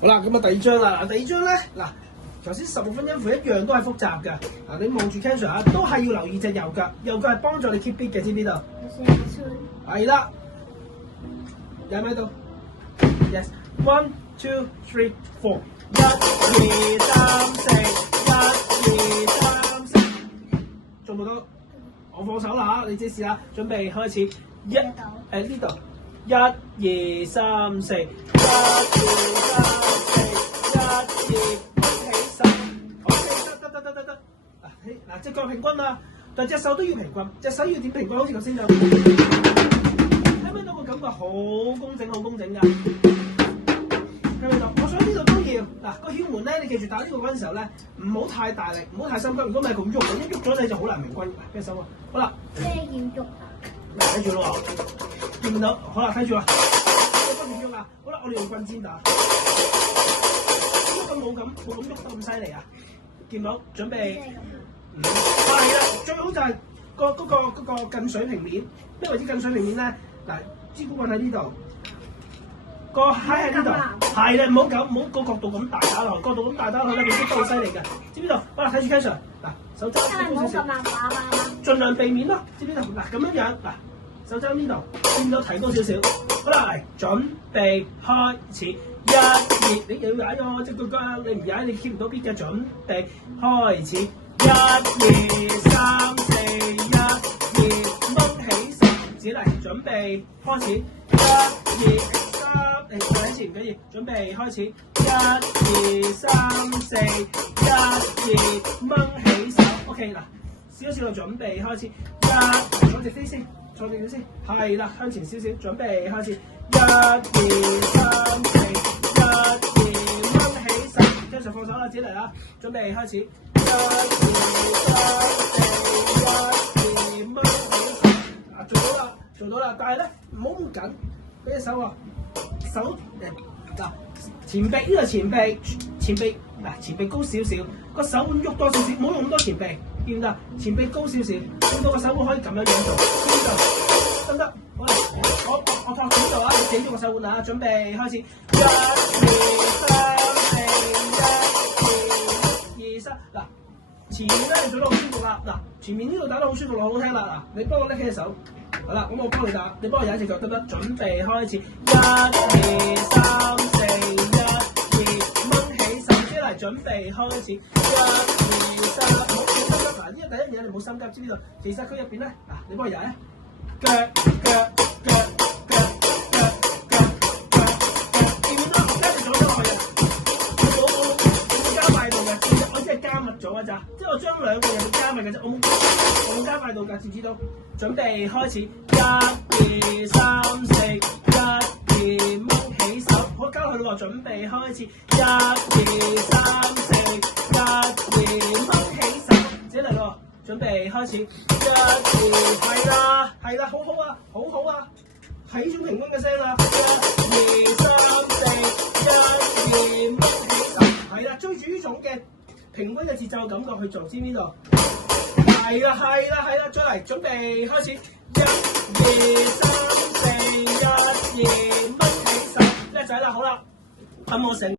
好啦，咁啊第二張啦，第二張咧嗱，頭先16分音符一樣都係複雜㗎。嗱，你望住 Ken Sir 啊，都係要留意隻右腳，右腳係幫助你 keep beat 嘅，知唔知道？係啦，有喺度 ？Yes， 1 2 3 4， 1 2 3 4， 1 2 3 4，做唔到？我放手啦嚇，你自己試下，準備開始，呢度。1 2 3 4， 1 2 3 4， 1 2起手 ，OK， 得。嗱，隻腳平均啦，但隻手都要平均，隻手要點平均？好似頭先咁，睇唔睇到個感覺好工整，好工整㗎？睇唔睇到？我想呢度都要嗱個竅門咧，你記住打呢個嗰陣時候咧，唔好太大力，唔好太深急，如果唔係佢喐，一喐咗你就好難平均。咩手啊？好啦，咩要喐啊？嗱，睇住咯，見唔到？好啦，睇住啊！不斷喐啊！好啦，我哋用棍尖打，喐冇咁喐得咁犀利啊！見到？準備，係啦，最好就係嗰個近水平面。咩為之近水平面咧？嗱，支鼓棍喺呢度，個閪喺呢度，係啦，唔好咁，唔好個角度咁大打落去，角度咁大打落去咧，佢喐得好犀利㗎，知唔知道？好啦，睇住 Ken Sir，嗱，手踭高少少，盡量避免咯，知唔知道？嗱，咁樣嗱。手踭呢度，見到提高少少，好啦，嚟準備開始，1 2，你又要踩喎，隻腳你唔踩你 keep 唔到 beat嘅，準備開始，1 2 3 4， 1 2掹起手指嚟，準備開始，1 2 3，再一次唔緊要，準備開始，1 2 3 4， 1 2掹起手 ，OK 嗱，少少就準備開始，坐直啲先。坐定咗先，係啦，向前少少，準備開始，1 2 3 4， 1 2掹起手，跟住放手啦，自己嚟啦，準備開始，1 2 3 4， 1 2掹起手，啊做到啦，但係咧唔好咁緊，俾隻手啊，手嗱前臂呢個前臂嗱前臂高少少，個手腕喐多少少，唔好用咁多前臂。見唔得？前臂高少少，令到個手腕可以咁樣做，知唔知道？得唔得？好啦，我托住呢度啊，你整咗個手腕啊，準備開始，1 2 3 4， 1 2 3，嗱，前面咧你做得好舒服啦，嗱，前面呢度打得好舒服好聽啦，嗱，你幫我拎起隻手，好啦，咁我幫你打，你幫我踩隻腳得唔得？準備開始，1 2 3 4， 1 2掹起手，即係嚟準備開始，1 2 3。嗱，呢個第一嘢你唔好心急，知唔知道？其實佢入邊咧，嗱，你幫我踩啊，腳，見唔見到？跟住做咗落去嘅，冇加快度嘅，我只係加密咗㗎咋，即係我將兩個嘢加密嘅啫，我冇加快度㗎，知唔知道？準備開始，1 2 3 4， 1 2掹起手，好交落去啦喎，準備開始，1 2 3 4， 1 2掹起手。自己嚟咯，準備開始，1 2，係啦，好好啊，係呢種平均嘅聲啦，1 2 3 4， 1 2掹起手，係啦，追住呢種嘅平均嘅節奏感覺去做，知唔知道？係啦，再嚟，準備開始，1 2 3 4， 1 2掹起手，叻仔啦，好啦，咁我成。